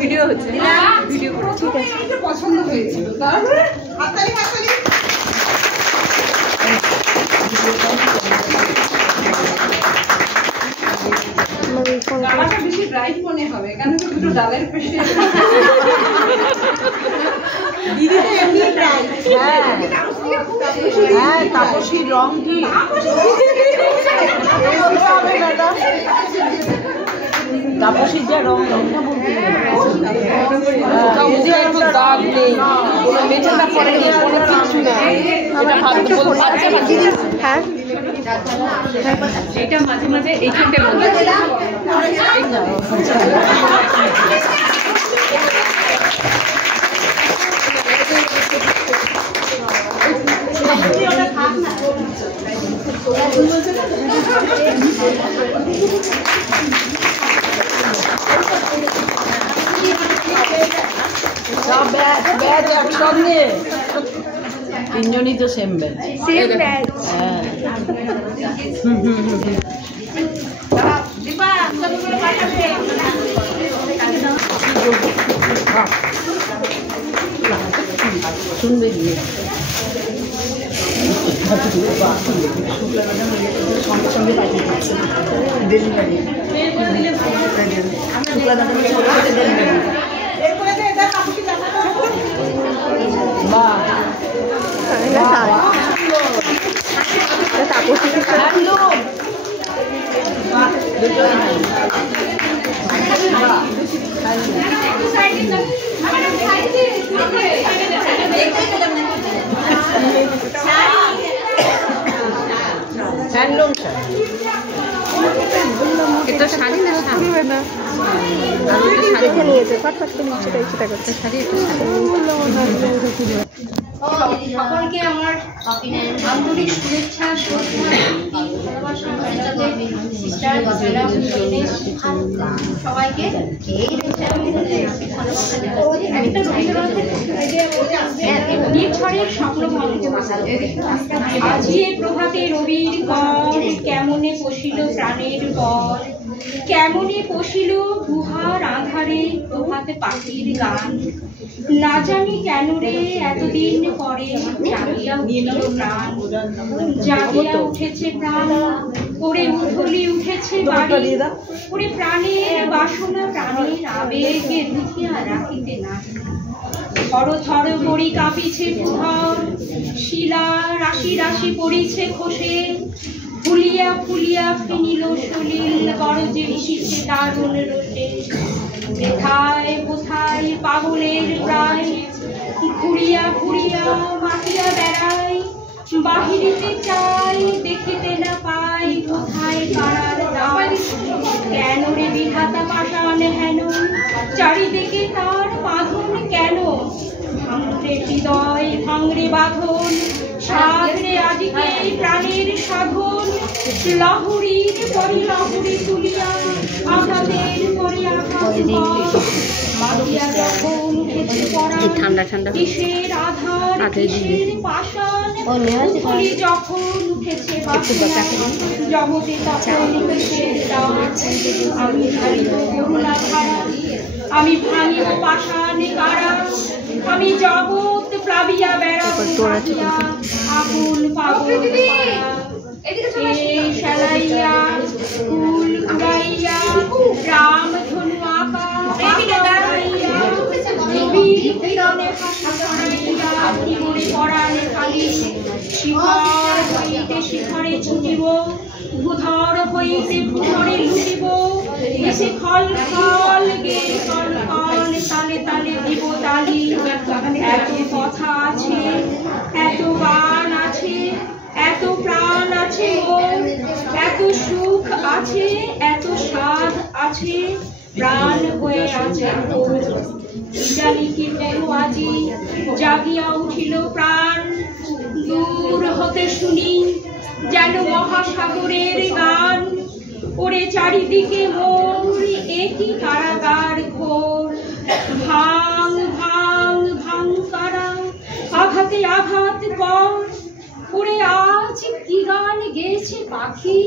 Video হচ্ছে, video ঠিক আছে, পছন্দ হয়েছিল। তারপরে হাততালি হাততালি। আমাকে বেশি ব্রাইট মনে হবে কেন কি দুটো ডালের পেশে দিদি তো এমনি ব্রাইট। হ্যাঁ তাপসীর রং কি তাপসীর যা রংটা বলতে দাগ নেই, কোনো মেঝেটা পরে নেই, কোনো কিছু না। হ্যাঁ এটা মাঝে মাঝে এইখানটা তিনজনই তো সেম ব্যাচ। শুনবে গিয়ে সঙ্গে সঙ্গে পাঠিয়ে দিচ্ছে ডেলিভারি। হ্যান্ডলুম এটা শাড়ি না শাড়ি না দেখে নিয়েছে ফটফট করে নিচে চিন্তা করতে শাড়ি সকলকে আমার আন্তরিক শুভেচ্ছা সবাইকে আজি প্রভাতে রবির কর কেমনে পশিল প্রাণের পর কেমনে পশিল গুহার আধারে প্রভাতে পাখির গান না জানি কেন রে এতদিন পরে জাগিয়া উঠিল প্রাণ জাগিয়া উঠেছে প্রাণ ওরে উঠলি উঠেছে বাড়ি ওরে প্রাণের বাসনা প্রাণের আবেগে রুখিয়া রাখিতে না থর থর বড়ি কাঁপিছে প্রহর শিলা রাশি রাশি পড়িছে খসে ফুলিয়া ফুলিয়া ফিনিল সলিল গরজে ঋষিছে দারুণ রোষে কোথায় কোথায় পাগলের প্রায় ঘুরিয়া ঘুরিয়া মাটিয়া বেড়াই বাহিরিতে চাই দেখিতে না পাই কোথায় পাড়ার দায় কেন রে বিধাতা পাষাণ হেন চারিদিকে তার বাঁধন কেন ভাঙরে হৃদয় ভাঙরে বাঁধন সাধরে আদিকে প্রাণের সাধন লাহুরির পরি লাহুরি তুলিয়া আঘাতের পরি আঘাত মাতিয়া যখন উঠেছে পড়া ঠান্ডা ঠান্ডা কিসের আধার কিসের পাষাণ উঠলি যখন উঠেছে জগতে তখন কিসের দাঁত আমি ধরিব করুণা ধারা আমি ভাঙিব পাষাণ কারা আমি জগৎ প্লাবিয়া বেড়াবো আগুন পাগল শালাইয়া ফুল কুড়াইয়া রাম ধনু আঁকা শিখর হইতে শিখরে ছুটিব ভূধর হইতে ভূধরে লুটিব এসে খল খল গে কল কল তালে তালে দিব তালি এত কথা আছে এত গান আছে এত প্রাণ আছে ওর এত সুখ আছে এত স্বাদ আছে প্রাণ হয়ে আছে জানি কি করো আজি জাগিয়া উঠিল প্রাণ দূর হতে শুনি যেন মহাসাগরের গান ওরে চারিদিকে মোর একই কারাগার ঘোর ভাঙ পর পুরে আজ কি গান গেয়েছে পাখি,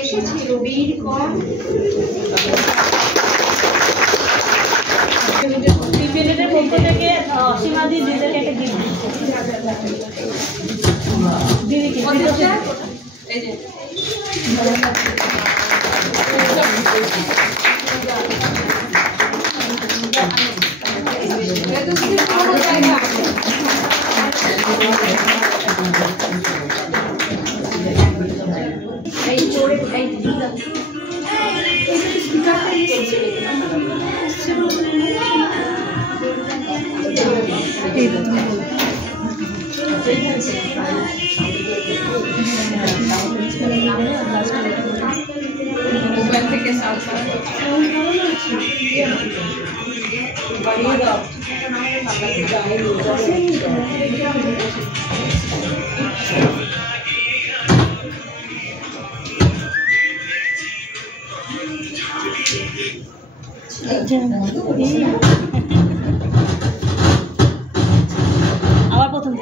এসেছে রবির কর। পিপিএলের পক্ষ থেকে অসীমাদি দিদিকে একটা গিফট মোবাইল থেকে আবার প্রথম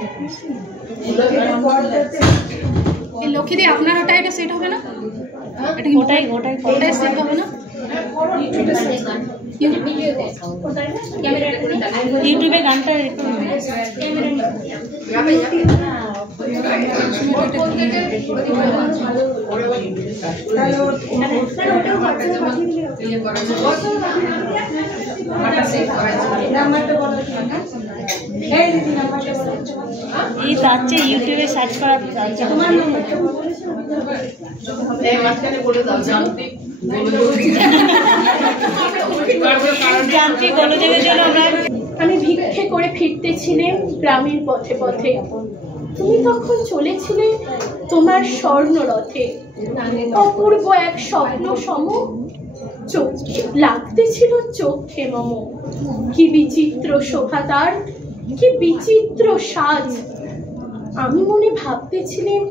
লক্ষ্মীদি আপনার ওটা এটা সেট হবে না, ওটাই ওটাই ওটাই সেট হবে না। ইউটিউবে গানটা এই যাচ্ছে ইউটিউবে সার্চ করা যাচ্ছে। যান্ত্রিক গোলযোগের জন্য আমি ভিক্ষে করে ফিরতেছিলাম গ্রামের পথে পথে, তুমি তখন চলেছিলে তোমার স্বর্ণ রথে। অপূর্ব এক স্বপ্ন সম চোখে লাগতেছিল চোখে মম। কি বিচিত্র শোভা তার, কি বিচিত্র সাজ। আমি মনে ভাবতেছিলাম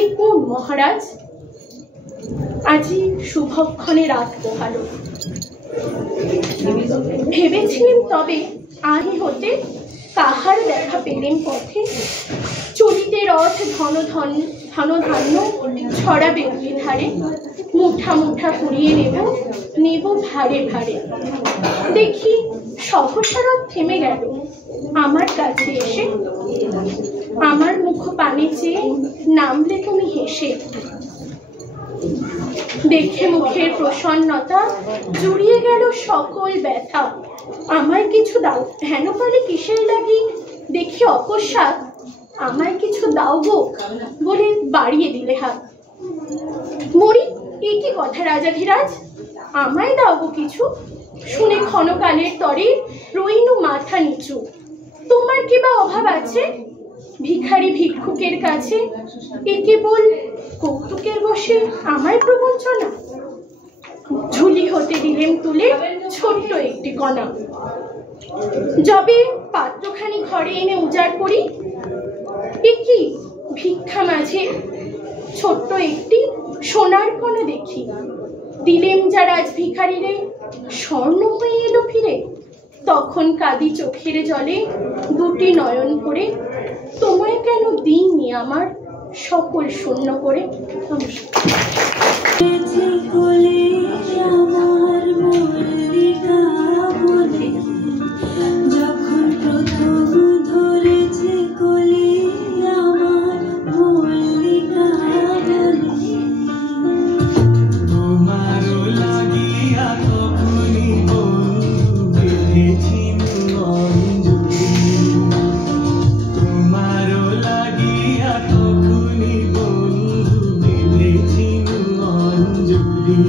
এ কোন মহারাজ। আজি শুভক্ষণে রাত পোহালো, ভেবেছিলাম তবে আহি হতে কাহার দেখা পেলেন পথে। চলিতে রথ ধন ধান্য ছড়াবে উলি ধারে। মুঠা মুঠা কুড়িয়ে নেব ভারে ভারে। দেখি সহসা রথ থেমে গেল আমার কাছে এসে। আমার মুখ পানে চেয়ে নামলে তুমি হেসে। দেখে মুখের প্রসন্নতা জুড়িয়ে গেল সকল ব্যথা। আমায় কিছু দাও, হেন পালে কিসের লাগি দেখি অকস্মাৎ। আমায় কিছু দাও গো বলে বাড়িয়ে দিলে হাত। মরি এ কি কথা রাজাধিরাজ, আমায় দাও গো কিছু। শুনে ক্ষণকালের তরে রইনু মাথা নিচু। তোমার কি বা অভাব আছে ভিখারি ভিক্ষুকের কাছে? এ কেবল কৌতুকের বসে আমায় প্রবঞ্চনা। ঝুলি হতে দিলেম তুলে ছোট্ট একটি কণা। যবে পাত্রখানি ঘরে এনে উজাড় করি, এ কি ভিক্ষা মাঝে ছোট্ট একটি সোনার কণা দেখি। দিলেম যা রাজ ভিখারিরে স্বর্ণ হয়ে এলো ফিরে। তখন কাঁদি চোখের জলে দুটি নয়ন করে। তোমায় কেন দিইনি আমার সকল শূন্য করে। যখন প্রথম ধরেছে কলি আমার মল্লিকা বলে। তোমারও লাগিয়া তখনই বেঁধেছি অঞ্জলি। তোমারও লাগিয়া তখনই বন্ধু বেঁধেছি অঞ্জলি।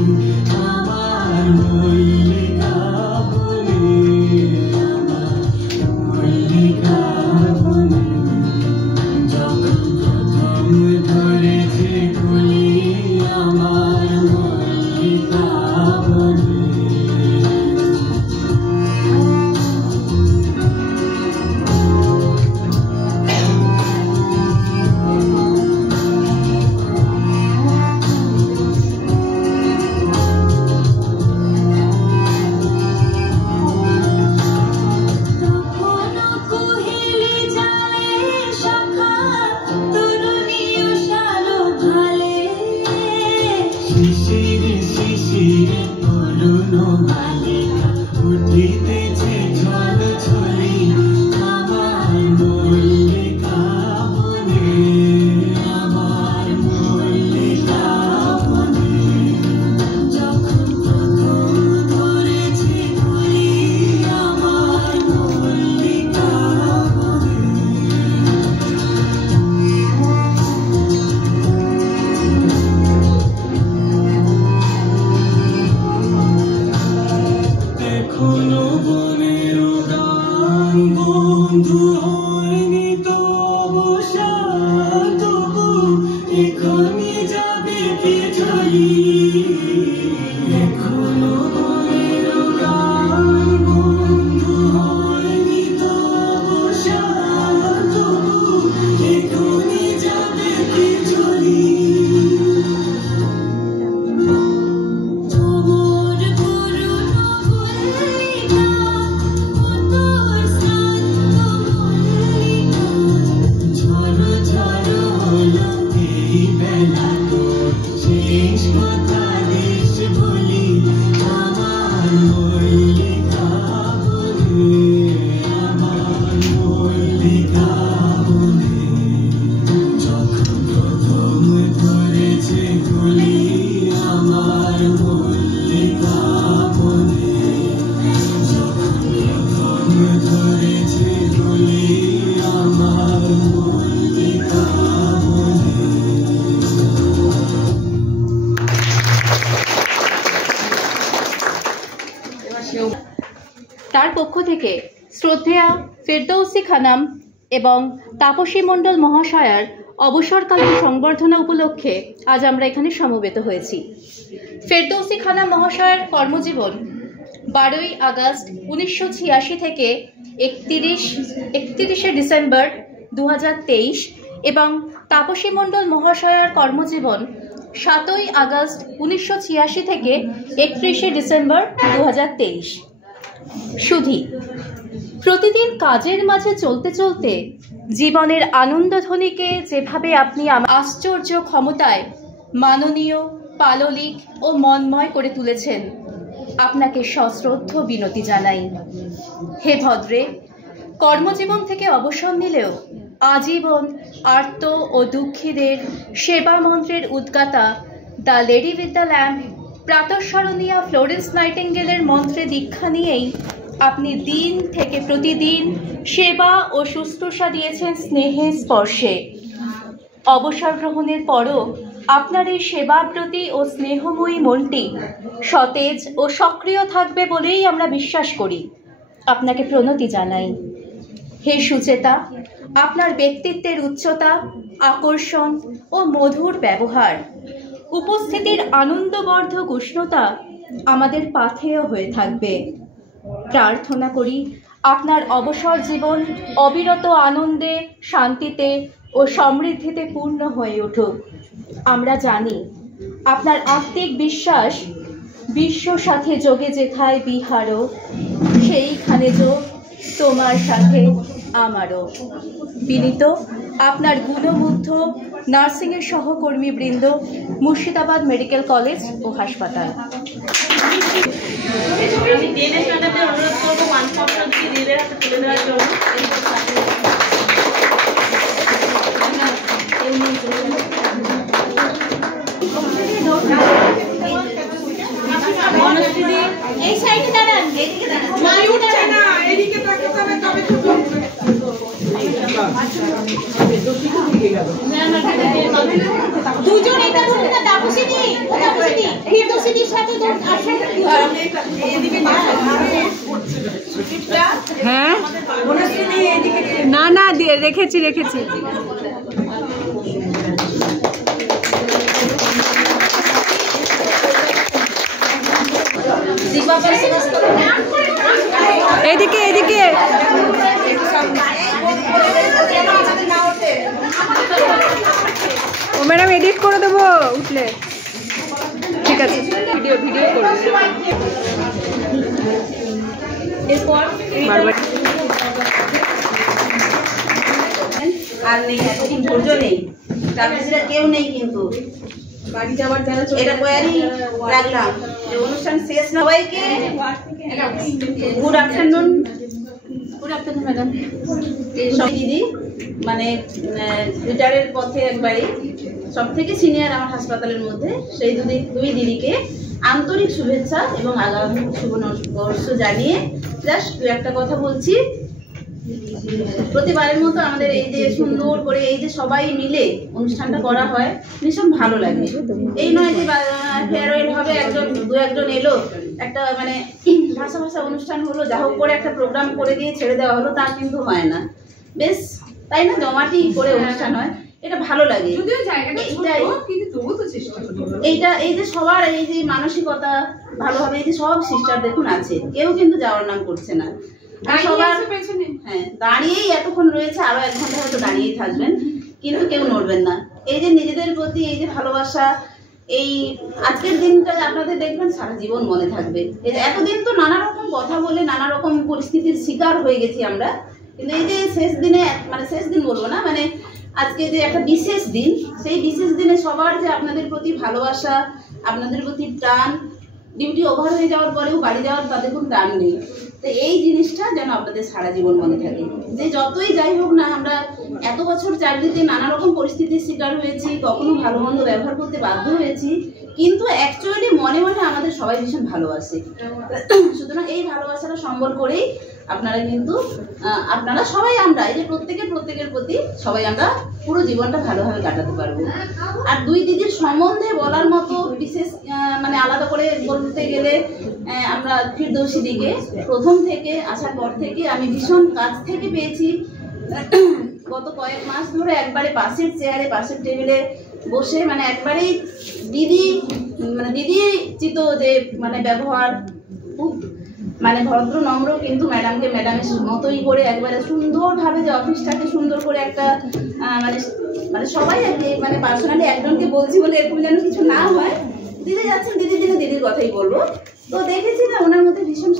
মনেরও গান বন্ধু হয়নি তো অবসান, তবু এখনই যাবে কে চলি। এখনো মনেরও গান বন্ধু হয়নি তো অবসান, তবু এখনই যাবে কে চলি। তোমার করুণা বলিনা তোর শান্ত বলিনা ঝড়ো ঝড়ো হলো এই বেলা তোর শেষ কথা দেশ বলি আমার মল্লিকা বলে, আমার মল্লিকা বলে। যখন প্রথম ধরেছে গুলি আমার মল্লিকা বলে, যখন প্রথম ধরেছে গুলি আমার মল্লিকা বলে। তার পক্ষ থেকে শ্রদ্ধেয়া ফেরদৌসী খানম এবং তাপসী মণ্ডল মহাশয়ার অবসরকালীন সংবর্ধনা উপলক্ষে আজ আমরা এখানে সমবেত হয়েছি। ফেরদৌসী খানম মহাশয়ের কর্মজীবন 12ই আগস্ট 1986 থেকে 31শে ডিসেম্বর 2023 এবং তাপসী মণ্ডল মহাশয়ের কর্মজীবন 7ই আগস্ট 1986 থেকে 31শে ডিসেম্বর 2023। শুধু প্রতিদিন কাজের মাঝে চলতে চলতে জীবনের আনন্দধ্বনিকে যেভাবে আপনি আশ্চর্য ক্ষমতায় মাননীয়, পাললিক ও মনময় করে তুলেছেন, আপনাকে সশ্রদ্ধ বিনতি জানাই। হে ভদ্রে, কর্মজীবন থেকে অবসর নিলেও আজীবন আর্ত ও দুঃখীদের সেবা মন্ত্রের উদ্গাতা the lady with the lamp প্রাতঃস্মরণীয়া ফ্লোরেন্স নাইটিঙ্গেলের মন্ত্রে দীক্ষা নিয়েই আপনি দিন থেকে প্রতিদিন সেবা ও শুশ্রূষা দিয়েছেন স্নেহে স্পর্শে। অবসর গ্রহণের পরও আপনার এই সেবাব্রতী ও স্নেহময়ী মনটি সতেজ ও সক্রিয় থাকবে বলেই আমরা বিশ্বাস করি। আপনাকে প্রণতি জানাই। হে সুচেতা, আপনার ব্যক্তিত্বের উচ্চতা, আকর্ষণ ও মধুর ব্যবহার, উপস্থিতির আনন্দবর্ধক উষ্ণতা আমাদের পাথেয় হয়ে থাকবে। প্রার্থনা করি আপনার অবসর জীবন অবিরত আনন্দে, শান্তিতে ও সমৃদ্ধিতে পূর্ণ হয়ে উঠুক। আমরা জানি আপনার আত্মিক বিশ্বাস বিশ্ব সাথে যোগে যেথায় বিহারও, সেইখানে যোগ তোমার সাথে আমারও। বিনীত আপনার গুণমুগ্ধ নার্সিংয়ের সহকর্মী বৃন্দ, মুর্শিদাবাদ মেডিকেল কলেজ ও হাসপাতাল। আমি ডিএনএস ম্যাডামকে অনুরোধ করবো 1 ফর্মটা দিদিদের হাতে তুলে দেওয়ার জন্য। এই সাইডে দাঁড়ান, এদিকে দুজন এটা বলতে না, তাপসীদি ফেরদৌসীদির সাথে হ্যাঁ না না রেখেছি এদিকে ও ম্যাডাম এডিট করে দেবো উঠলে। ঠিক আছে, ভিডিও করবো। এরপর বারবার আর নেই, এখন ধৈর্য নেই, চাকরিরা কেউ নেই, কিন্তু বাড়ি যাওয়ার যারা এটা বয়ারই রাখলাম। অনুষ্ঠান শেষ না, সবাইকে গুড আফটারনুন। ম্যাডাম। দিদি মানে রিটায়ারের পথে একবারে সব থেকে সিনিয়র আমার হাসপাতালের মধ্যে, সেই দুই দিদিকে আন্তরিক শুভেচ্ছা এবং আগামী শুভ নববর্ষ জানিয়ে জাস্ট দু একটা কথা বলছি। প্রতিবারের মতো আমাদের এই যে সুন্দর করে এই যে সবাই মিলে অনুষ্ঠানটা করা হয়, ভীষণ ভালো লাগে। এই নয় যে ফেয়ারওয়েল হবে, দু একজন এলো, একটা মানে ভাষা ভাষা অনুষ্ঠান হলো, যা হোক করে একটা প্রোগ্রাম করে দিয়ে ছেড়ে দেওয়া হলো, তা কিন্তু হয় না। বেশ তাই না, জমাটি করে অনুষ্ঠান হয়, এটা ভালো লাগে। এইটা এই যে সবার এই যে মানসিকতা ভালোভাবে, এই যে সব সিস্টার দেখুন আছে, কেউ কিন্তু যাওয়ার নাম করছে না, সবার হ্যাঁ দাঁড়িয়েই এতক্ষণ রয়েছে, আরো 1 ঘন্টা হয়তো দাঁড়িয়েই থাকবেন, কিন্তু কেউ নড়বেন না। এই যে নিজেদের প্রতি এই যে ভালোবাসা, এই আজকের দিনটা আপনাদের দেখবেন সারা জীবন মনে থাকবে। এই যে এতদিন তো নানা রকম কথা বলে নানা রকম পরিস্থিতির শিকার হয়ে গেছি আমরা, কিন্তু এই যে শেষ দিনে, মানে শেষ দিন বলবো না, মানে আজকে যে একটা বিশেষ দিন, সেই বিশেষ দিনে সবার যে আপনাদের প্রতি ভালোবাসা, আপনাদের প্রতি টান, ডিউটি ওভার হয়ে যাওয়ার পরেও বাড়ি যাওয়ার তাদের কোনো টান নেই। তো এই জিনিসটা যেন আপনাদের সারা জীবন মনে থাকে, যে যতই যাই হোক না, আমরা এত বছর চাকরিতে নানা রকম পরিস্থিতির শিকার হয়েছি, কখনো ভালো মন্দ ব্যবহার করতে বাধ্য হয়েছি, কিন্তু অ্যাকচুয়ালি মনে মনে আমাদের সবাই ভীষণ ভালোবাসে। সুতরাং এই ভালোবাসাটা সম্বল করেই আপনারা কিন্তু আপনারা সবাই, আমরা এই যে প্রত্যেকের প্রতি সবাই আমরা পুরো জীবনটা ভালোভাবে কাটাতে পারবো। আর 2 দিদির সম্বন্ধে বলার মতো বিশেষ মানে আলাদা করে বলতে গেলে, আমরা ফিরদৌসী দিকে প্রথম থেকে আসার পর থেকে আমি ভীষণ কাছ থেকে পেয়েছি। গত কয়েক মাস ধরে একবারে পাশের চেয়ারে, পাশের টেবিলে বসে, মানে একবারেই দিদি, মানে দিদি চিত যে মানে ব্যবহার, খুব মানে ভদ্র নম্র, কিন্তু ম্যাডামকে ম্যাডামের মতোই করে একবারে সুন্দরভাবে যে অফিসটাকে সুন্দর করে একটা মানে মানে সবাই আর কি, মানে পার্সোনালি একজনকে বলছি বলে এরকম যেন কিছু না হয়, দিদি যাচ্ছেন দিদি দিনে দিদির কথাই বলবো। তো দেখেছি না ওনার মধ্যে ভীষণ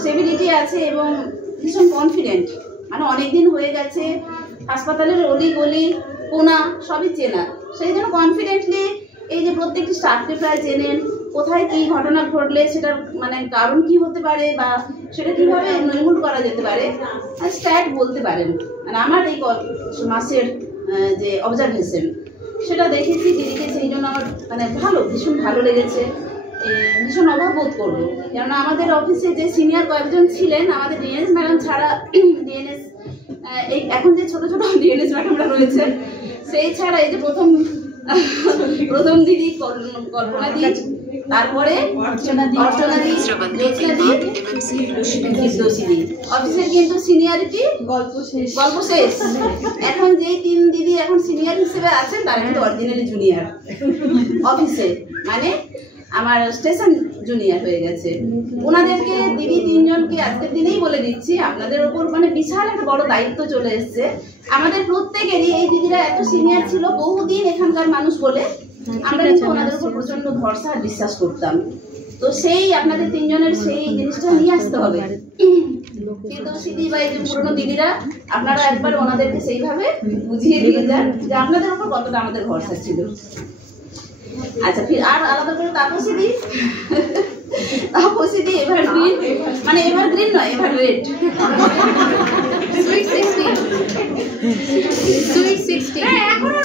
স্টেবিলিটি আছে এবং ভীষণ কনফিডেন্ট, মানে অনেকদিন হয়ে গেছে, হাসপাতালের অলি গলি কোনা সবই চেনা, সেই জন্য কনফিডেন্টলি এই যে প্রত্যেকটি স্টাফকে প্রায় চেনেন, কোথায় কী ঘটনা ঘটলে সেটার মানে কারণ কি হতে পারে বা সেটা কীভাবে নির্মূল করা যেতে পারে স্ট্যাট বলতে পারেন। মানে আমার এই মাসের যে অবজারভেশন সেটা দেখেছি দিদিকে, সেই জন্য আমার মানে ভীষণ ভালো লেগেছে, ভীষণ অভাব বোধ করবো। কেননা আমাদের অফিসে যে সিনিয়র কয়েকজন ছিলেন, আমাদের ডিএনএস ম্যাডাম ছাড়া, ডিএনএস এই এখন যে ছোট ছোট ডিএনএস ম্যাডামরা রয়েছে সেই ছাড়া, এই যে প্রথম দিদি কল্পনা দি, তারপরে অর্চনা দি, জ্যোৎস্না দি, ফিরদৌসী দি। অফিসের কিন্তু সিনিয়রিটি গল্প শেষ। এখন যেই 3 দিদি এখন সিনিয়র হিসেবে আছেন, তারা কিন্তু অরিজিনালি জুনিয়র অফিসে, মানে আমার স্টেশন জুনিয়র হয়ে গেছে। ওনাদেরকে দিদি 3 জনকে আজকের দিনেই বলে দিচ্ছি, আপনাদের ওপর মানে বিশাল একটা বড় দায়িত্ব চলে এসছে। আমাদের প্রত্যেকেরই এই দিদিরা এত সিনিয়র ছিল, বহুদিন এখানকার মানুষ বলে আমরা কিন্তু ওনাদের উপর প্রচন্ড ভরসা আর বিশ্বাস করতাম। তো সেই আপনাদের 3 জনের সেই জিনিসটা নিয়ে আসতে হবে। ফিরদৌসী দি বা এই যে পুরনো দিদিরা, আপনারা একবার ওনাদেরকে সেইভাবে বুঝিয়ে দিয়ে যান যে আপনাদের উপর কতটা আমাদের ভরসা ছিল। আচ্ছা, ফির আর আলাদা করে তাপসী দি এভারগ্রিন, মানে এভারগ্রিন নয়, এভাররেড, সুইট 60 এখনো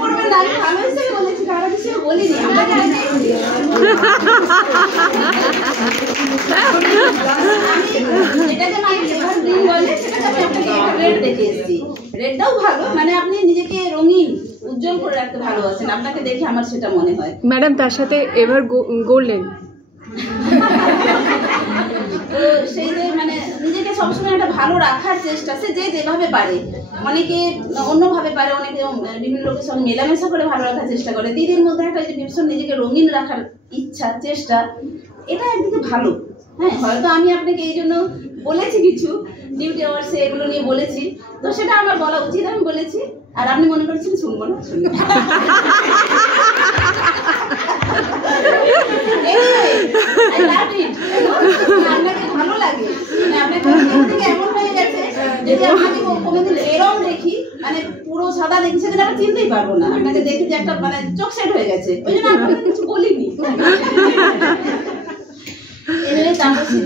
করবেন না, আমি ভালো হিসেবে বলেছি, খারাপ হিসেবে বলিনি। এটাকে মানুষ এভারগ্রিন বলে, সেটাকে আমি আপনাকে এভাররেড দেখে এসেছি। রেডটাও ভালো, মানে আপনি নিজেকে রঙিন উজ্জ্বল করে রাখতে ভালোবাসেন, আপনাকে দেখে আমার সেটা মনে হয়। ম্যাডাম তার সাথে এভার গোল্ডেন, তো সেই যে মানে নিজেকে সবসময় একটা ভালো রাখার চেষ্টা, সে যে যেভাবে পারে, অনেকে অন্যভাবে পারে, অনেকে বিভিন্ন লোকের সঙ্গে মেলামেশা করে ভালো রাখার চেষ্টা করে। দিদির মধ্যে একটা যে ভীষণ নিজেকে রঙিন রাখার ইচ্ছা, চেষ্টা, এটা একদিকে ভালো। হ্যাঁ, হয়তো আমি আপনাকে এই জন্য বলেছি কিছু ডিউটি আওয়ার্সে এগুলো নিয়ে বলেছি, তো সেটা আমার বলা উচিত, আমি বলেছি। আর আপনি মনে করছেন শুনবো না, শুনবো আপনাকে ভালো লাগে, আপনাকে এমন হয়ে গেছে যদি আপনাকে কোনোদিন এরকম দেখি, মানে পুরো সাদা দেখি, সেদিন আমরা চিনতেই পারবো না। আপনাকে দেখি যে একটা মানে চোখ সেট হয়ে গেছে, ওই জন্য আপনাকে কিছু বলিনি। তাপসী,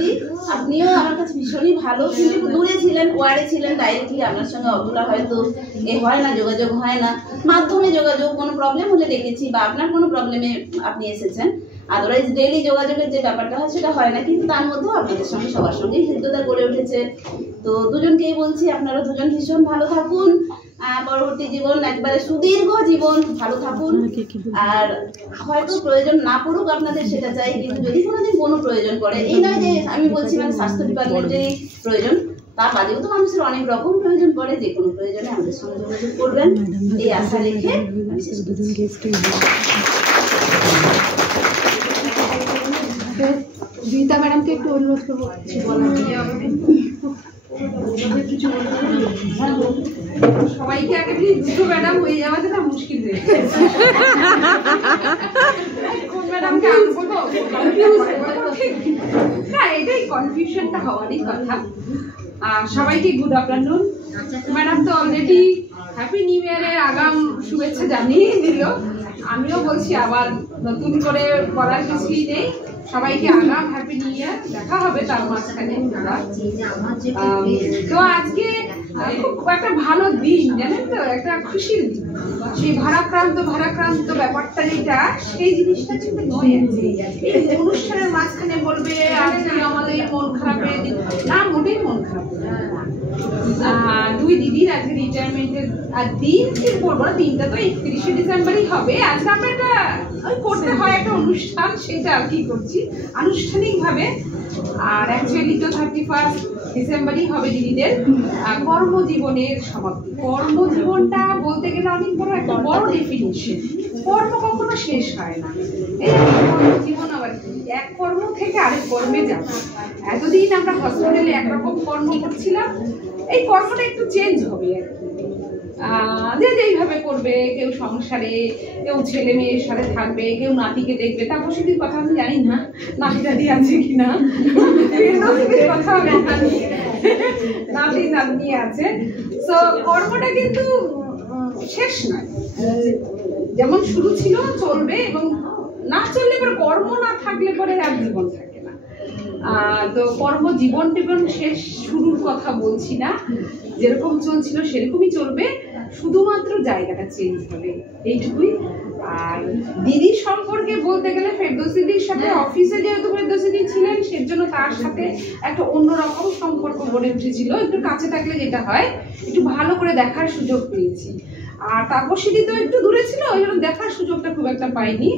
আপনিও আমার কাছে ভীষণই ভালো, কিন্তু একটু দূরে ছিলেন, ওয়ার্ডে ছিলেন, ডাইরেক্টলি আপনার সঙ্গে অতটা হয়তো হয় না, যোগাযোগ হয় না, মাধ্যমে যোগাযোগ, কোনো প্রবলেম হলে ডেকেছি বা আপনার কোনো প্রবলেমে আপনি এসেছেন, আদারওয়াইজ ডেইলি যোগাযোগের যে ব্যাপারটা হয় সেটা হয় না। কিন্তু তার মধ্যেও আপনাদের সঙ্গে সবার সঙ্গেই হৃদ্যতা গড়ে উঠেছে। তো দুজনকেই বলছি, আপনারা দুজন ভীষণ ভালো থাকুন, পরবর্তী জীবন একবারে সুদীর্ঘ জীবন ভালো থাকুন। আর হয়তো প্রয়োজন না পড়ুক আপনাদের, সেটা চাই, কিন্তু যদি কোনোদিন কোনো প্রয়োজন পড়ে, এই নয় যে আমি বলছি মানে স্বাস্থ্য ডিপার্টমেন্টেরই প্রয়োজন, তার বাদেও তো মানুষের অনেক রকম প্রয়োজন পড়ে, যে কোনো প্রয়োজনে আমাদের সঙ্গে যোগাযোগ করবেন, এই আশা রেখে আমি শেষ করছি। গীতা ম্যাডামকে একটু অনুরোধ করবো কিছু বলার। সবাইকে আগে দুটো ম্যাডাম হয়ে যাওয়াতে না মুশকিল হয়ে যায়। কোন ম্যাডামকে আমি বলবো না, এটাই কনফিউশনটা হওয়ারই কথা। সবাইকে গুড আফটারনুন। ম্যাডাম তো অলরেডি হ্যাপি নিউ ইয়ারের আগাম শুভেচ্ছা জানিয়ে দিল, আমিও বলছি আবার নতুন করে বলার কিছুই নেই। সবাইকে আগাম হ্যাপি নিউ ইয়ার, দেখা হবে তার মাঝখানে। তো আজকে খুব একটা ভালো দিন, জানেন তো, একটা খুশির দিন। সেই ভারাক্রান্ত ব্যাপারটা যেটা, সেই জিনিসটা কিন্তু নয়। এই অনুষ্ঠানের মাঝখানে বলবে আজকে আমাদের মন খারাপের দিন, না, মোটেই মন খারাপ। দুই দিদির আজকে রিটায়ারমেন্টের দিন, কি বলবো না, দিনটা তো 31শে ডিসেম্বরই হবে। আজকে আমরা একটা করতে হয় একটা অনুষ্ঠান, সেটা আর কি করছি আনুষ্ঠানিকভাবে। আর অ্যাকচুয়ালি তো 31 ডিসেম্বরই হবে দিদিদের কর্মজীবনের সমাপ্তি। কর্মজীবনটা বলতে গেলে অনেক বড় একটা বড় ডেফিনিশন। কর্ম কখনো শেষ হয় না। এই কর্মজীবন আবার এক কর্ম থেকে আরেক কর্মে যাব। এতদিন আমরা হসপিটালে একরকম কর্ম করছিলাম, এই কর্মটা একটু চেঞ্জ হবে আর কি। যে যেইভাবে করবে, কেউ সংসারে, কেউ ছেলে মেয়ের সাথে থাকবে, কেউ নাতিকে দেখবে। তারপর সেটির কথা আমি জানি না, নাতি দাদি আছে কিনা, কথা আমি জানি, নাতি নাতনি আছে। তো কর্মটা কিন্তু শেষ নয়, যেমন শুরু ছিল চলবে, এবং না চললে পরে, কর্ম না থাকলে পরে আর জীবন থাকে না। তো কর্মজীবন টিবন শেষ, শুরুর কথা বলছি না, যেরকম চলছিল সেরকমই চলবে, শুধুমাত্র জায়গাটা চেঞ্জ হবে, এইটুকুই। আর দিদির সম্পর্কে বলতে গেলে, ফেরদৌসী দিদির সাথে অফিসে যেহেতু ফেরদৌসী দিদি ছিলেন, সেজন্য তার সাথে একটা অন্যরকম সম্পর্ক গড়ে উঠেছিল। একটু কাছে থাকলে যেটা হয়, একটু ভালো করে দেখার সুযোগ পেয়েছি। আর তাপসীদি তো একটু দূরে ছিল, ওই জন্য দেখার সুযোগটা খুব একটা পাইনি।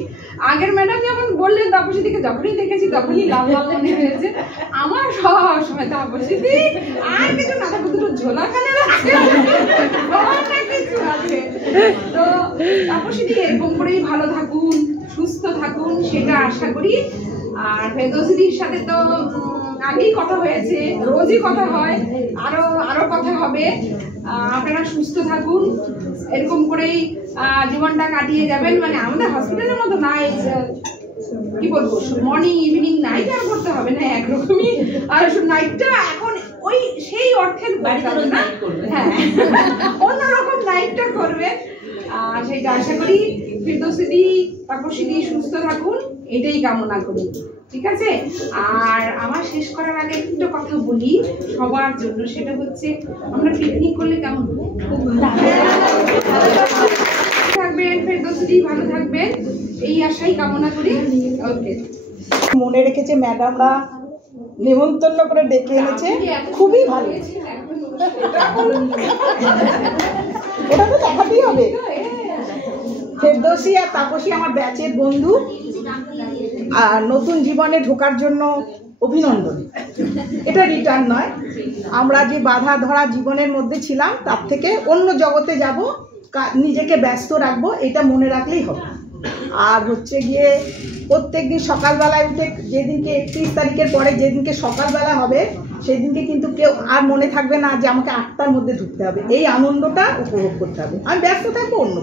আগের ম্যাডাম যেমন বললেন, তাপসীদিকে যখনই দেখেছি তখনই লাল লাল মনে হয়েছে। আমার সব সময় তাপসীদি আর কিছু না, থাকবে দুটো ঝোলা কানে আছে। তো তাপসীদি এরকম করেই ভালো থাকুন, সুস্থ থাকুন, সেটা আশা করি। আর ফেরদৌসীদির সাথে তো আগেই কথা হয়েছে, রোজই কথা হয়, আরো কথা হবে। আপনারা সুস্থ থাকুন, এরকম করেই জীবনটা কাটিয়ে যাবেন। মানে আমাদের হসপিটালের মতো না, কি বলবো, মর্নিং ইভিনিং নাইট আর করতে হবে না, একরকমই। আর নাইটটা এখন ওই সেই অর্থের বাড়িতে না, হ্যাঁ, অন্যরকম নাইটটা করবে। সেটা আশা করি। ফেরদৌসী, তাপসী সুস্থ থাকুন, এটাই কামনা করি, ঠিক আছে। আর আমার শেষ করার আগে একটা কথা বলি সবার জন্য, সেটা হচ্ছে আমরা পিকনিক করলে কেমন থাকবেন, ফেরদৌসী ভালো থাকবেন, এই আশাই কামনা করি। ওকে, মনে রেখেছে ম্যাডামরা, নিমন্ত্রণ করে ডেকে এনেছে, খুবই ভালো। ওটা তো দেখাতেই হবে। ফেরদৌসী আর তাপসী আমার ব্যাচের বন্ধু, আর নতুন জীবনে ঢোকার জন্য অভিনন্দন। এটা রিটার্ন নয়, আমরা যে বাধা ধরা জীবনের মধ্যে ছিলাম তার থেকে অন্য জগতে যাব, নিজেকে ব্যস্ত রাখবো, এটা মনে রাখলেই হবে। আর হচ্ছে গিয়ে প্রত্যেকদিন সকালবেলায় উঠে, যেদিনকে 31 তারিখের পরে যেদিনকে সকালবেলা হবে, সেদিনকে কিন্তু কেউ আর মনে থাকবে না যে আমাকে 8টার মধ্যে ঢুকতে হবে। এই আনন্দটা উপভোগ করতে হবে। আমি ব্যস্ত থাকবো অন্য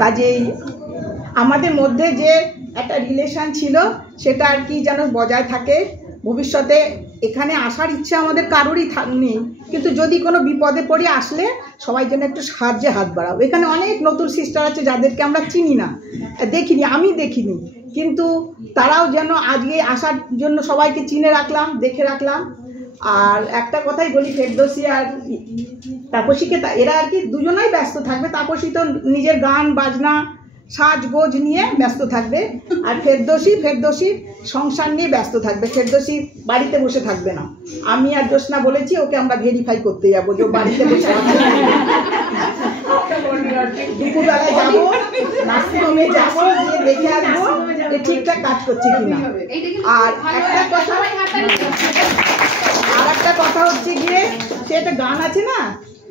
কাজেই আমাদের মধ্যে যে একটা রিলেশন ছিল, সেটা আর কি যেন বজায় থাকে। ভবিষ্যতে এখানে আসার ইচ্ছা আমাদের কারোরই নেই, কিন্তু যদি কোনো বিপদে পড়ে আসলে সবাই যেন একটু সাহায্যে হাত বাড়াবো। এখানে অনেক নতুন সিস্টার আছে যাদেরকে আমরা চিনি না, দেখিনি, আমি দেখিনি, কিন্তু তারাও যেন আজকে আসার জন্য সবাইকে চিনে রাখলাম, দেখে রাখলাম। আর একটা কথাই বলি, ফেরদৌসী আর তাপসীকে, এরা আর কি দুজনেই ব্যস্ত থাকবে। তাপসী তো নিজের গান বাজনা সাজগোজ নিয়ে ব্যস্ত থাকবে, আর ফেরদৌসির সংসার নিয়ে ব্যস্ত থাকবে। ফেরদৌসি বাড়িতে বসে থাকবে না। আমি আর জোসনা বলেছি ওকে আমরা ভেরিফাই করতে যাবো যে বাড়িতে বসে দুপুরবেলায় যাবো, নার্সিংহোমে যাবো, গিয়ে দেখে আসবো যে ঠিকঠাক কাজ করছে কিনা। আর একটা কথা হচ্ছে গিয়ে, সে একটা গান আছে না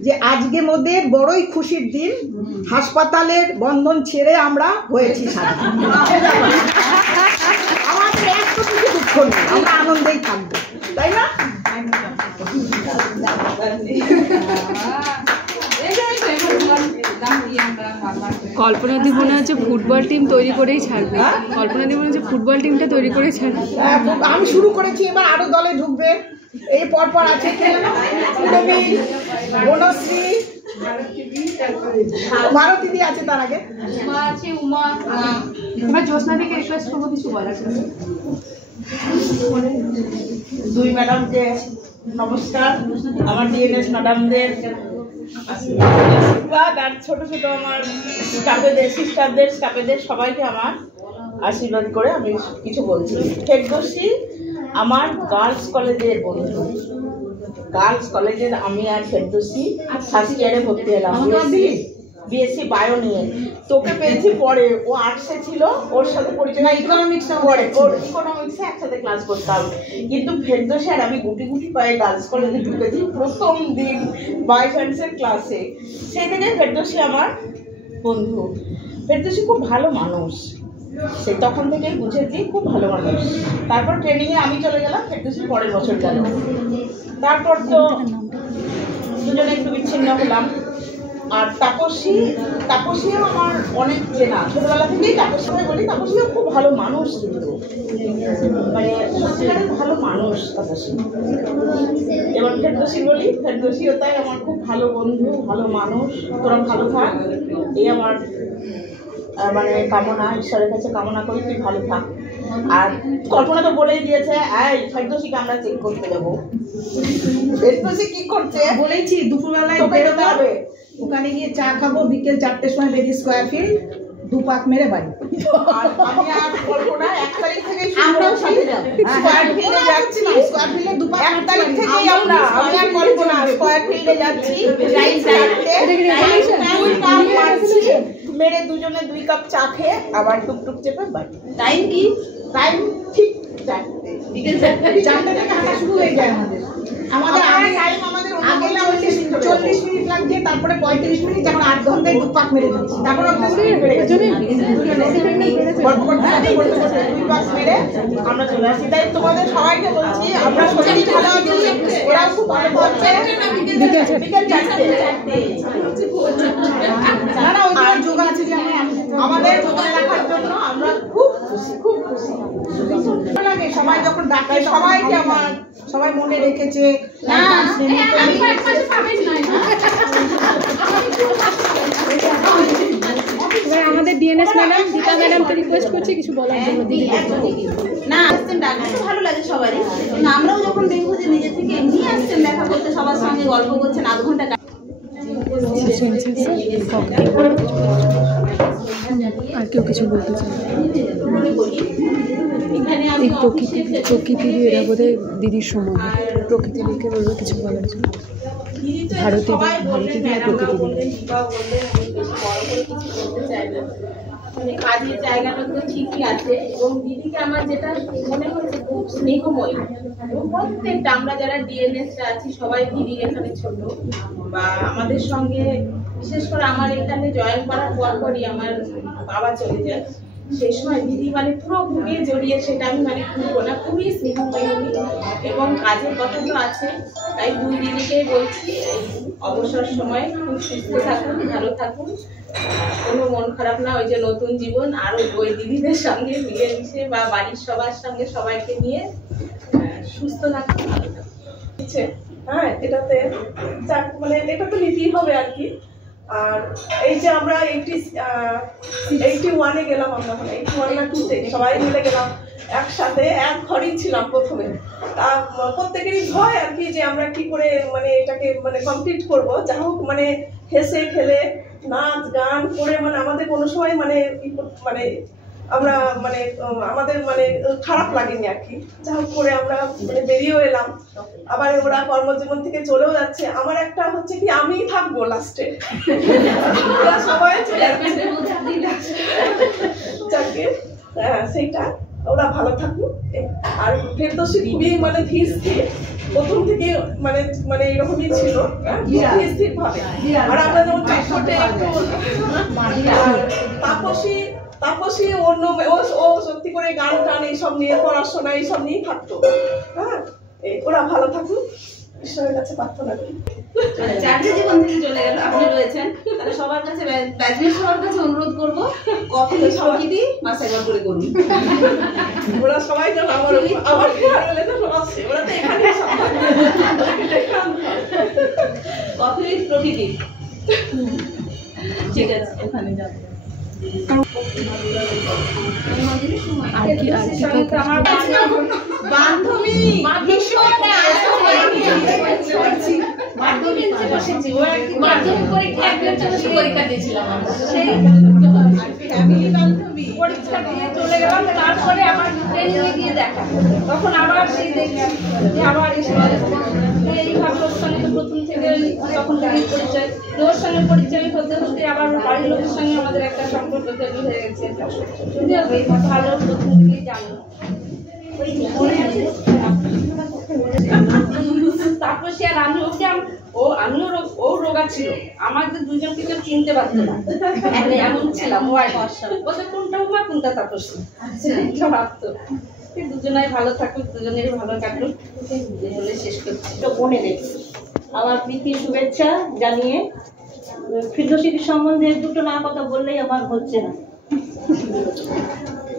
যে আজকে মোদের বড়ই খুশির দিন, হাসপাতালের বন্ধন ছেড়ে আমরা হয়েছি স্বাধীন। আমাদের একটু কিছু দুঃখ নেই, আমরা আনন্দেই থাকবো, তাই না? কল্পনাদি মনে হচ্ছে ফুটবল টিম তৈরি করেই ছাড়বে। কল্পনাদি মনে হচ্ছে ফুটবল টিমটা তৈরি করে ছাড়বে। আমি শুরু করেছি, এবার আরো দলে ঢুকবে। এই পরপর আছে বনশ্রী, ভারতী দি আছে, তার আগে উমা। এবার জ্যোৎস্নাদিকে রিকোয়েস্ট করবো কিছু বলার জন্য। দুই ম্যাডামকে নমস্কার, আমার ডিএনএস ম্যাডামদের আশীর্বাদ, আর ছোট ছোট আমার স্টাফেদের, সিস্টারদের, স্টাফেদের সবাইকে আমার আশীর্বাদ করে আমি কিছু বলছি। ফেরদৌসি আমার গার্লস কলেজের বন্ধু। গার্লস কলেজের আমি আর ফেরদৌসি ফার্স্ট ইয়ারে ভর্তি হলাম, বিএসসি বায়ো নিয়ে। তোকে পেয়েছি পরে, ও আর্টসে ছিল, ওর সাথে পরিচয় না, ইকোনমিক্সে পড়ে, ওর ইকোনমিক্সে একসাথে ক্লাস করতাম। কিন্তু ফেরদৌসি আর আমি গুটি গুটি পায়ে গার্লস কলেজে ঢুকেছি প্রথম দিন বাই সায়েন্সের ক্লাসে। সেই থেকে ফেরদৌসি আমার বন্ধু। ফেরদৌসি খুব ভালো মানুষ, সেই তখন থেকেই বুঝেছি খুব ভালো মানুষ। তারপর ট্রেনিংয়ে আমি চলে গেলাম, ফেরদৌসি পরের বছর গেল। তারপর তো দুজনে একটু বিচ্ছিন্ন হলাম। আর তাপসীও আমার অনেক চেনা, ছোটবেলা থেকেই তাপসী ভাই বলি। তাপসীও খুব ভালো মানুষ, কিন্তু মানে সত্যিকারের ভালো মানুষ তাপসী। এবার ফেরদৌসি বলি, ফেরদৌসিও তাই আমার খুব ভালো বন্ধু, ভালো মানুষ। তোরা ভালো থাক, এই আমার মানে কামনা, ঈশ্বরের কাছে কামনা করি তুই ভালো থাক। আর কল্পনা তো বলেই দিয়েছে, এই ফেরদৌসিকে আমরা চেক করতে যাবো। ফেরদৌসি কি করছে বলেছি, দুপুরবেলায় বেরোতে হবে, ওখানে গিয়ে চা খাবো, বিকেল 4টের সময় বেরিয়ে স্কোয়ার ফিল্ড 2 পাক মেরে বাড়ি। আর আমি আর কল্পনা 1 তারিখ থেকে আমরাও সাথে যাব, স্কোয়ার ফিল্ডে যাচ্ছি। স্কোয়ার ফিল্ডে 2 পাক 1 তারিখ থেকেই আমরা, আমি আর কল্পনা স্কোয়ার ফিল্ডে যাচ্ছি, মেরে দুজনে 2 কাপ চা খেয়ে আবার টুকটুক চেপে বাড়ি। টাইম কি? টাইম ঠিক 4টে, বিকেল 4টে থেকে হাঁটা শুরু হয়ে যায় আমাদের। টাইম আমাদের আগে না 40 মিনিট লাগছে, তারপরে 35 মিনিট, এখন 8 ঘন্টায় 2 পাক মেরে দিচ্ছি। তারপর আমরা স্পিড বেড়ে গেছে, গল্প করতে করতে 2 পাক মেরে আমরা চলে আসি। তাই তোমাদের সবাইকে বলছি, আমরা শরীর ভালো আছি, ওরা খুব ভালো করছে। বিকেল 4টে যোগা আছে যে আমাদের মনে রাখার জন্য আমরা খুব খুশি, খুব খুশি লাগে। সবাই যখন ডাকে, সবাইকে আমার সবাই মনে রেখেছে। এবার আমাদের ডিএনএস ম্যাডাম, গীতা ম্যাডামকে রিকোয়েস্ট করছি কিছু বলার জন্য। না আসছেন, ডাকতে ভালো লাগে সবারই, কিন্তু আমরাও যখন দেখবো যে নিজে থেকে এমনি আসছেন দেখা করতে, সবার সঙ্গে গল্প করছেন, আধ ঘন্টা আর কেউ কিছু বলতে চাই? এই প্রকৃতির এরা বোধহয় দিদির সময়, প্রকৃতি দিকে বলবো কিছু বলার জন্য। ভারতী মানে কাজের জায়গাটা তো ঠিকই আছে, এবং দিদিকে আমার যেটা মনে হচ্ছে খুব স্নেহময়ী, এবং প্রত্যেকটা আমরা যারা ডিএনএস আছি সবাই দিদির এখানে ছোট, বা আমাদের সঙ্গে বিশেষ করে আমার এখানে জয়েন করার পরপরই আমার বাবা চলে যায়। সেই সময় দিদি মানে পুরো ঘুমিয়ে জড়িয়ে, সেটা আমি মানে ভুলবো না, খুবই স্নেহময়ী এবং কাজের কথা তো আছে। তাই 2 দিদিকেই বলছি, অবসর সময় খুব সুস্থ থাকুন, ভালো থাকুন, কোনো মন খারাপ না। ওই যে নতুন জীবন, আরো ওই দিদিদের সঙ্গে মিলেমিশে বা বাড়ির সবার সঙ্গে সবাইকে নিয়ে সুস্থ থাকুন, ভালো থাকুন। হ্যাঁ, এটাতে মানে এটা তো নিতেই হবে আর কি। আর এই যে আমরা 81-এ গেলাম, আমরা 81 না 2-তে সবাই মিলে গেলাম একসাথে, এক ঘরেই ছিলাম প্রথমে। তা প্রত্যেকেরই ভয় আর কি, যে আমরা কি করে মানে এটাকে মানে কমপ্লিট করবো। যা হোক মানে হেসে খেলে নাচ গান করে মানে আমাদের কোনো সময় মানে মানে আমরা মানে আমাদের মানে খারাপ লাগেনি আর কি। যা হোক করে আমরা মানে বেরিয়েও এলাম, আবার ওরা কর্মজীবন থেকে চলেও যাচ্ছে। আমার একটা হচ্ছে কি আমি থাকবো লাস্টে, সবাই চলে যাচ্ছে। হ্যাঁ সেইটা, ওরা ভালো থাকুক। আর ফেরদৌসী খুবই মানে ধীর স্থির, প্রথম থেকে মানে মানে এরকমই ছিল, ধীর স্থির ভাবে। আর আমরা যেমন চটপটে তাপসী অন্য ও সত্যি করে গান টান এইসব নিয়ে পড়াশোনা এইসব নিয়েই থাকতো। হ্যাঁ, ওরা ভালো থাকুক, ঈশ্বরের কাছে প্রার্থনা করি। চাকরি জীবন থেকে চলে গেল, আপনি রয়েছেন, তাহলে সবার কাছে ব্যাচমেট সবার কাছে অনুরোধ করবো কফি প্রকৃতি মাসে একবার করে করুন। ওরা সবাই যেন আমার ফেয়ারওয়েলে তো আসছে, ওরা তো এখানেই সব কফি প্রকৃতি। ঠিক আছে, ওখানে যাবো। বান্ধবী মাধ্যমিক পরীক্ষা একদম পরীক্ষা দিয়েছিলাম পরীক্ষা দিয়ে চলে গেলাম। তারপরে আমার ট্রেনিং এ গিয়ে দেখা, তখন আবার সেই দেখলাম যে আবার এইভাবে ওর সঙ্গে তো প্রথম থেকে তখন থেকে পরিচয়, ওর সঙ্গে পরিচয় হতে হতে আবার বাড়ির লোকের সঙ্গে আমাদের একটা সম্পর্ক তৈরি হয়ে গেছে। ভালো প্রথম থেকেই জানো। তারপর সে আর আমি ওকে আমিও ও রোগা ছিল, আমাদের দুজনকে কেউ চিনতে পারতো না, এমন ছিলাম। ও আর বলতে কোনটা ও আর কোনটা তাপসী ভাবতো। দুজনাই ভালো থাকুক, দুজনেরই ভালো কাটুক বলে শেষ করছি। তো মনে রেখে আমার প্রীতি শুভেচ্ছা জানিয়ে ফেরদৌসীর সম্বন্ধে দুটো না কথা বললেই আমার হচ্ছে না।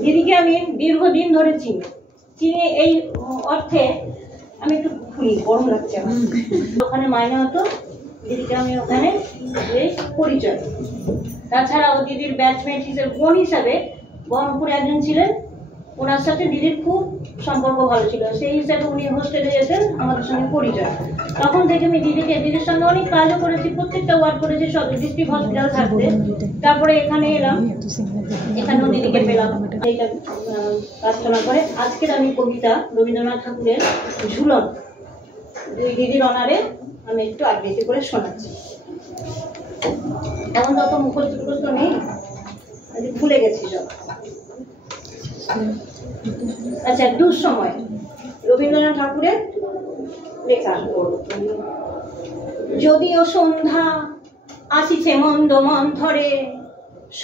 দিদিকে আমি দীর্ঘদিন ধরে চিনি এই অর্থে আমি একটু খুলি, গরম লাগছে আমার। ওখানে মাইনে হতো, দিদিকে আমি ওখানে পরিচয়। তাছাড়াও দিদির ব্যাচমেট হিসেবে বোন হিসাবে বহরমপুরে একজন ছিলেন, ওনার সাথে দিদির খুব সম্পর্ক ভালো ছিল। সেই হিসাবে উনি হোস্টেলে যেতেন, আমাদের সঙ্গে পরিচয়। তখন থেকে আমি দিদির সঙ্গে অনেক কাজও করেছি, প্রত্যেকটা ওয়ার্ড করেছি সব ডিস্ট্রিক্ট হসপিটাল থাকতে। তারপরে এখানে এলাম, এখানেও দিদিকে পেলাম। এইটা প্রার্থনা করে আজকের আমি কবিতা রবীন্দ্রনাথ ঠাকুরের ঝুলন দুই দিদির অনারে আমি একটু আবৃত্তি করে শোনাচ্ছি। এখন তত মুখস্থ নেই, ভুলে গেছি সব। আচ্ছা, দুঃসময় রবীন্দ্রনাথ ঠাকুরের লেখা। যদিও সন্ধ্যা আসিছে মন্দ মন্থরে,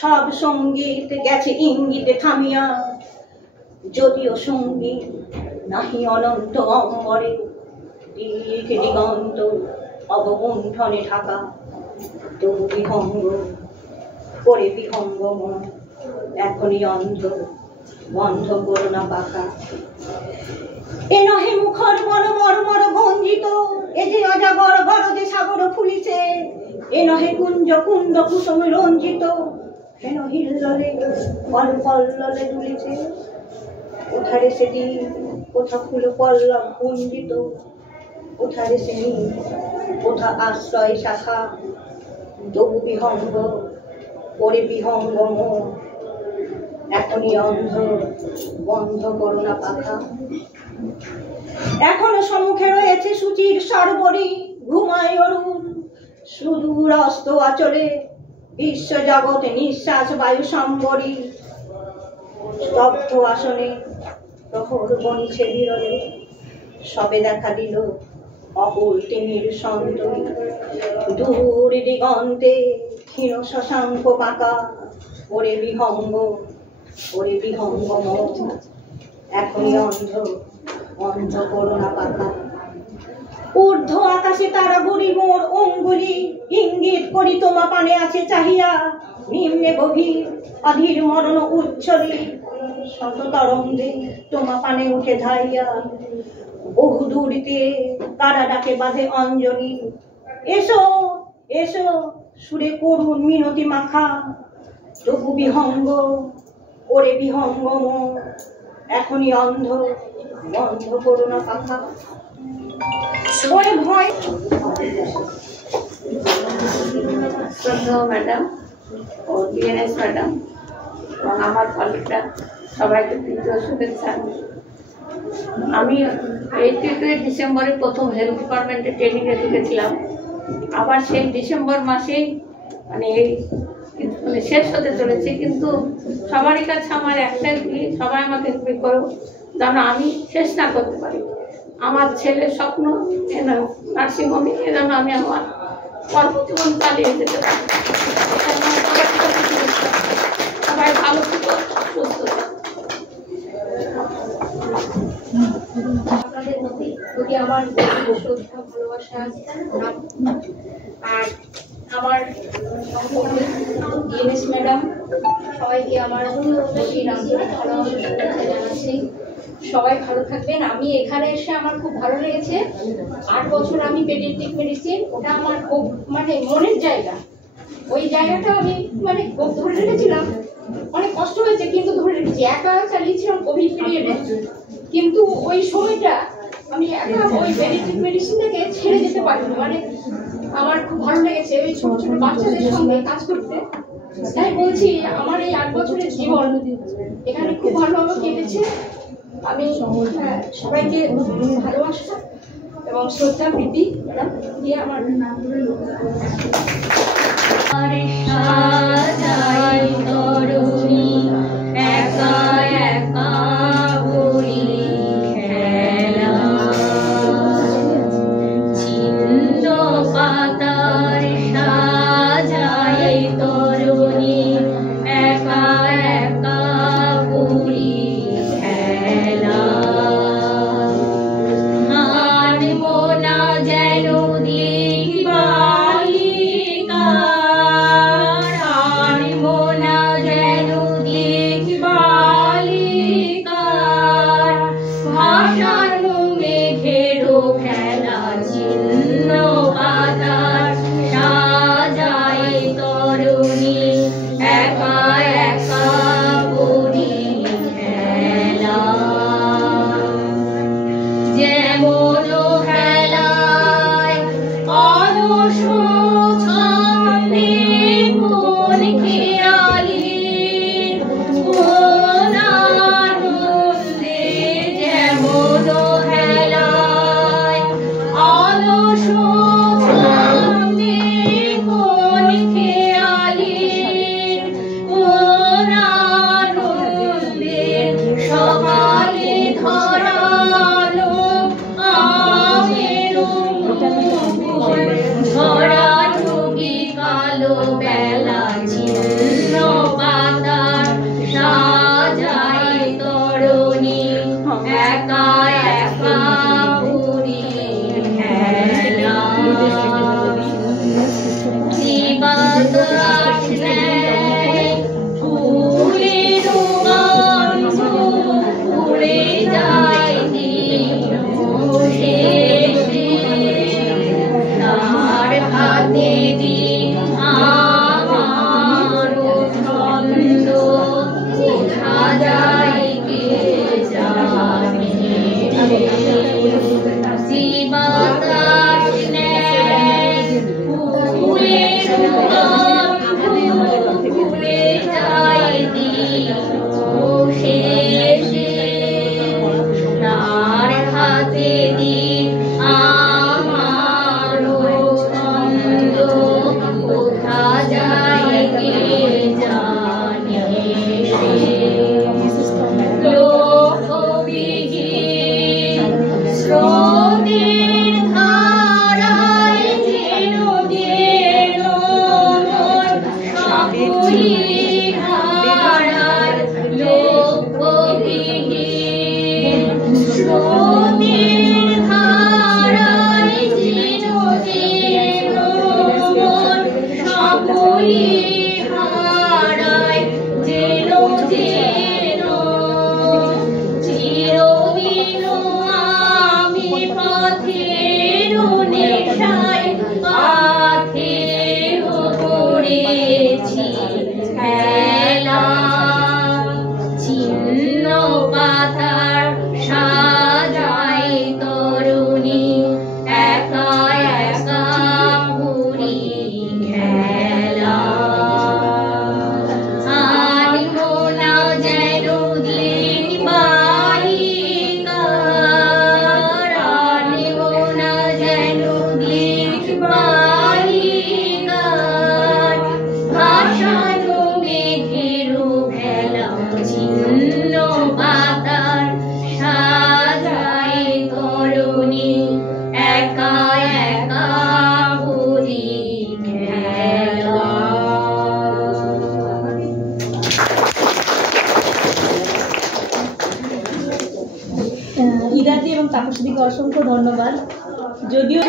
সব সঙ্গীত গেছে ইঙ্গিতে থামিয়া। যদিও সঙ্গীত নাহি অনন্ত অম্বরে, দিক দিগন্ত অবগুণ্ঠনে ঢাকা। তবু বিহঙ্গ করে বিহঙ্গ মন এখনই অন্ধ, বন্ধ করো না পাকা। এ নহে মুখর মর গঞ্জিত, এ যে অজাগর গরজে সাগর ফুলিছে। এ নহে কুঞ্জ কুন্দ কুসুম রঞ্জিত, হেন হিল্ললে পল্ললে দুলিছে। কোথারে সেটি কোথা ফুল পল্লব গুঞ্জিত, কোথারে সে কোথা আশ্রয় শাখা। তবু বিহঙ্গ করে বিহঙ্গ মন এখনই অন্ধ, বন্ধ করো না পাখা। এখনো সম্মুখে রয়েছে সূচির সর্বরী, ঘুমায় অরুণ সুদূর অস্ত আচলে। বিশ্ব জগতে নিঃশ্বাস বায়ু সম্বরী, স্তব্ধ আসনে প্রহর বনিছে বিরলে। সবে দেখা দিল অকুল তিমির সন্তরী, দূর দিগন্তে ক্ষীণ শশাঙ্ক পাকা। ওরে বিহঙ্গ ওরে বিহঙ্গ মন এখনই অন্ধ, বন্ধ করো না পাখা। ঊর্ধ্ব আকাশে তারা বুড়ি মোর অঙ্গুলি, ইঙ্গিত করি তোমা পানে আছে চাহিয়া। নিম্নে গভীর অধীর মরণ উচ্ছলি, শত তরঙ্গে তোমা পানে উঠে ধাইয়া। বহু দূরিতে কারা ডাকে বাঁধে অঞ্জলি, এসো এসো সুরে করুণ মিনতি মাখা। তবু বিহঙ্গ ওরে বিহঙ্গ মন এখনই অন্ধ, বন্ধ করো না পাখা। ওরে ভয় শ্রদ্ধেয় ম্যাডাম, ও ডিএনএস ম্যাডাম এবং আমার কলিগরা সবাইকে তৃতীয় শুভেচ্ছা। আমি 82 ডিসেম্বরে প্রথম হেলথ ডিপার্টমেন্টে ট্রেনিংয়ে ঢুকেছিলাম। আবার সেই ডিসেম্বর মাসেই মানে শেষ হতে চলেছে, কিন্তু সবারই কাছে আমার একটাই সবাই আমাকে করো যেন আমি শেষ না করতে পারি। আমার ছেলের স্বপ্ন নার্সিংহোমে যেন আমি আমার কর্মজীবন চালিয়ে যেতে পারি। সবাই ভালো থাকো, সুস্থ থাকো। আপনাদের প্রতি আমার শ্রদ্ধা ভালোবাসা আর আমার ডিএনএস ম্যাডাম সবাইকে আমার ভালোবাসা জানাচ্ছি। সবাই ভালো থাকবেন। আমি এখানে এসে আমার খুব ভালো লেগেছে। 8 বছর আমি পেডিয়াট্রিক মেডিসিন, ওটা আমার খুব মানে মনের জায়গা। ওই জায়গাটা আমি মানে খুব ধরে রেখেছিলাম, অনেক কষ্ট হয়েছে কিন্তু ধরে রেখেছি। একা চালিয়েছিলাম কোভিড পিরিয়ডে, কিন্তু ওই সময়টা আমি একা ওই পেডিয়াট্রিক মেডিসিন থেকে ছেড়ে যেতে পারিনি। মানে আমার খুব ভালো লেগেছে ওই ছোট ছোট বাচ্চাদের সঙ্গে কাজ করতে। তাই বলছি আমার এই 8 বছরের জীবন এখানে খুব ভালোভাবে কেটেছে। আমি সবাইকে ভালোবাসা এবং শ্রদ্ধা প্রীতি দিয়ে আমার নাম ধরে Slow ধন্যবাদ। যদিও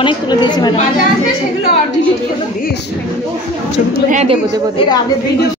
অনেক তুলে দিয়েছি ম্যাডাম। সেগুলো ডিলিট করে দিস। হ্যাঁ দেবো দেবো দেবো।